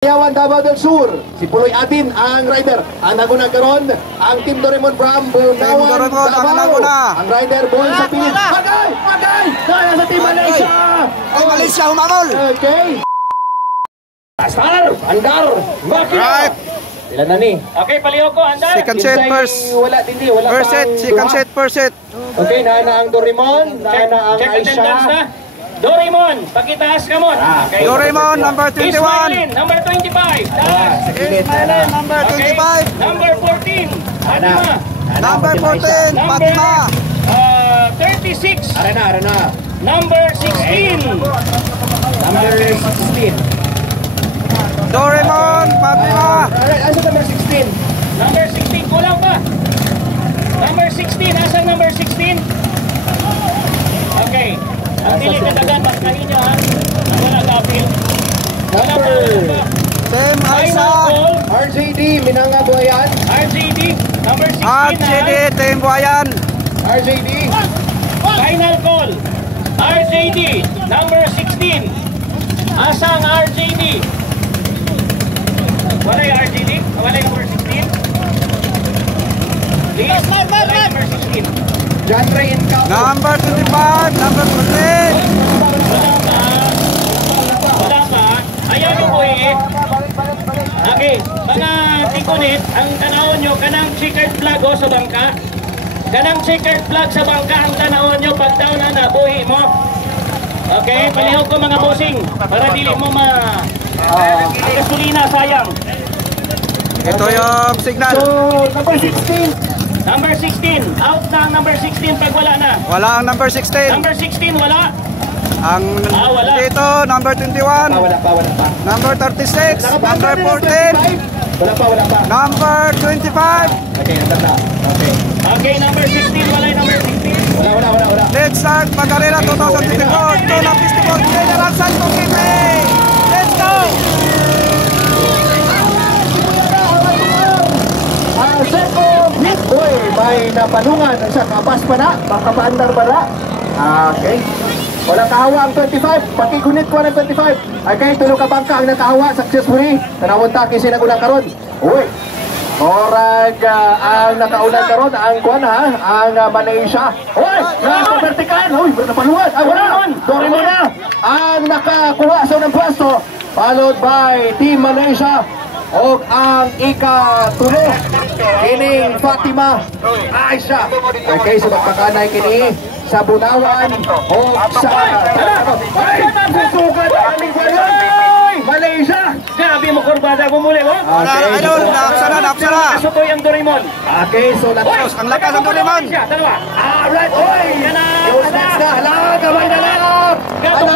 Yawan Davao del Sur, si Puloy Atin ang rider. Ang nagunagaron, ang Team Doraemon from Bunawan, Davao. Ang rider, Bon sa pilit. Pagay! Pagay! Kaya sa Team Malaysia! Ay, Malaysia, humamol! Okay. Star, andar, bakit? Right. Ilan na ni? Okay, paliho ko, andar. Second set, first. Wala din di, wala First set, second set, first set. Okay, na ang Doraemon, na ang Check attendance na. Aisha. Doraemon, pakitaas ka mo. Okay. Doraemon, number 21. Ismailin, number 25. Taas. Ismailin, number 25. Number 14. Fatima. Number 14, Fatima. 36. Arena. Number 16. Number 16. Doraemon, Fatima. Alright, ano number 16? Number 16, kulang pa. Number 16, asang number 16? Okay. Ang pili katagan, pagkain nyo ha. Wala ka-appeal. Number Team Aisa. RJD, Minanga Buayan. RJD, number 16 RJD, Team Buayan. RJD. Final call. RJD, number 16. Asang RJD? Wala yung RJD? Wala yung number 16? Please, wala yung number 16. John Ray Encounter. Number 25, number 14. Wala ka. Ayaw nyo po eh. Okay, mga tikunit, ang tanawon nyo, kanang checkered flag o sa bangka. Kanang checkered flag sa bangka, ang tanawon nyo, pag down na nabuhi mo. Okay, palihog ko mga bossing, para dili mo ang gasolina sayang. Ito yung signal. So, number 16. Number 16, out na ang number 16 pag wala na. Wala ang number 16. Number 16, wala. Ang wala. dito, number 21. Wala pa. Number 36, number 14. Wala pa. Number 25. Okay, nandun. Okay. Okay, number 16, wala yung number 16. Wala. Let's start Magarela 2024. Tuna Festival, General Santo Kipe. Let's go! Second hit, boy, may napanungan sa kapas pa na, makapaandar pa na. Okay. Wala kahawa ang 25, pakigunit ko ng 25. Okay, tulong ka bangka ang nakahawa, successfully. Tanawon ta, kasi nagulang karon. Uy, orag ang nakaulan karon, ang kuwan ha, ang Malaysia. Uy, nasa vertical, uy, napanungan. Wala, Doraemon na. Ang nakakuha sa unang pwesto, followed by Team Malaysia. O ang ika-tulo, kining Fatima Aisha. Okay, so magkakanay kini sa Bunawan o sa susukat aming Malaysia. Grabe mo kurbada ko muli mo. Okay, Idol, napsara. Kasukoy ang Doraemon. okay, so Diyos, ang lakas ng Doraemon. Dalawa. alright, oy, Yan na. yung next na, hala, gabay na lang. Hala,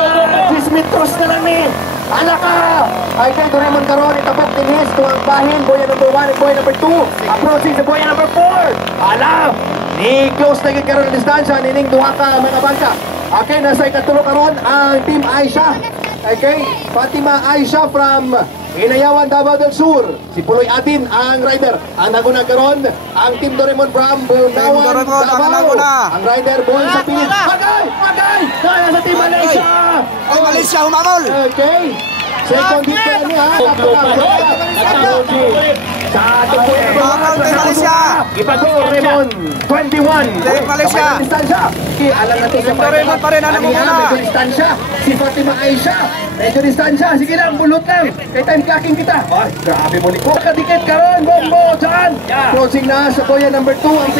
6 metros na lang ni. Hala ka! Ay kay Doraemon karon itabok dinis tuwang bahin, boya number 1 and boy number 2. Approaching sa boya number 4. Hala! Ni close na gid karon ang distansya nining duha ka mga bangka. Okay, nasa ikatulo karon ang Team Aisha. Okay, Fatima Aisha from Inayawan, Davao del Sur. Si Puloy Atin ang rider. Ang nagunagaron, ang Team Doraemon from Bunawan, Davao. Ang rider, Bon sa pilit. Pagay! Pagay! Kaya sa Team Malaysia! Ay, Malaysia, humamol! Okay. Second hit ka niya. Sa ating Humamol kay Malaysia. Doraemon 21. Team Malaysia. Distansya. Alam natin sa Doraemon pa rin, ano mo muna? Medyo distansya. Si Fatima Aisha. Medyo distansya. Sige lang, bulot lang. Kaya time tracking kita. Ay, grabe mo ni ko. Kadikit ka ron. Bombo, dyan. Closing na sa boya number 2. Ang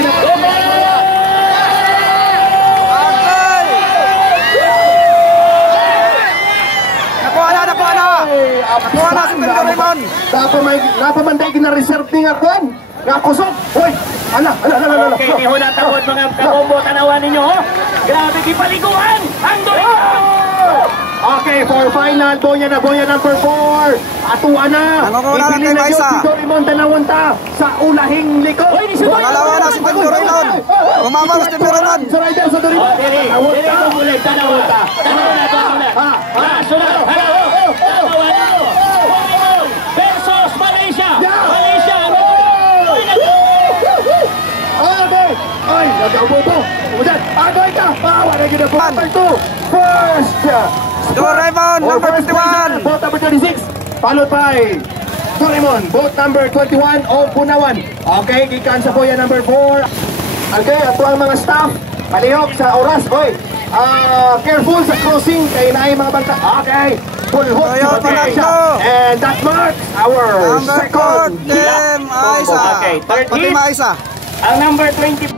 Nakuha na si Doraemon. Napamanday gina-reserve ni nga kwan. Nga kusog. Uy! Ala. Okay, di ho natawad mga kabombo tanawan ninyo. Oh. Grabe kipaliguan ang Doraemon. Okay, for final, boya number 4. Atuan na. Nangungunan Ipili kay na Maisa. si Doraemon tanawon ta sa ulahing likod. Oy, di si Doraemon. Pangalawa na si Doraemon. Humamol si Doraemon. Sa rider sa Doraemon. Tanawon ta. Sunod. Versus Malaysia. Malaysia. Okay. Ay, nag-abobo. Udan. Agoy ka. Pawa na gina po. Number 2. First. Doraemon, number 51. Vote number 26. followed by Doraemon, boat number 21 o Punawan. Okay, gikan sa boya number 4. Okay, ato ang mga staff, palihok sa oras. Oy, careful sa crossing kay naay mga bangka. Okay, full hook si Toyota Patricia. Nando. And that marks our Number 4, second Team Aisa. Okay, third Team hit. Aisa. Ang number 25